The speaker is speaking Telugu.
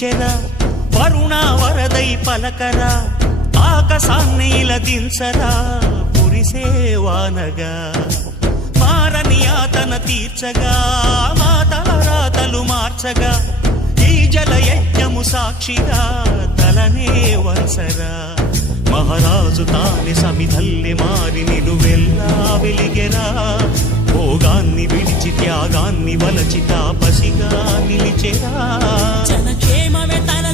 పిలిచెరా వరుణ వరదై పలకరా ఆకాశాన్ని దించరా కురిసేవానగా మారని ఆతన తీర్చగా మాతల రాతలు మార్చగా ఈ జలయజ్ఞము సాక్షిగా తలనే వంచరా మహారాజు తాని సమిధల్లె మారి నిలువెల్లా వెలిగెరా భోగాన్ని విడిచి త్యాగాన్ని వలచి తాపసిగా నిలిచెరా జనక్షేమమే తన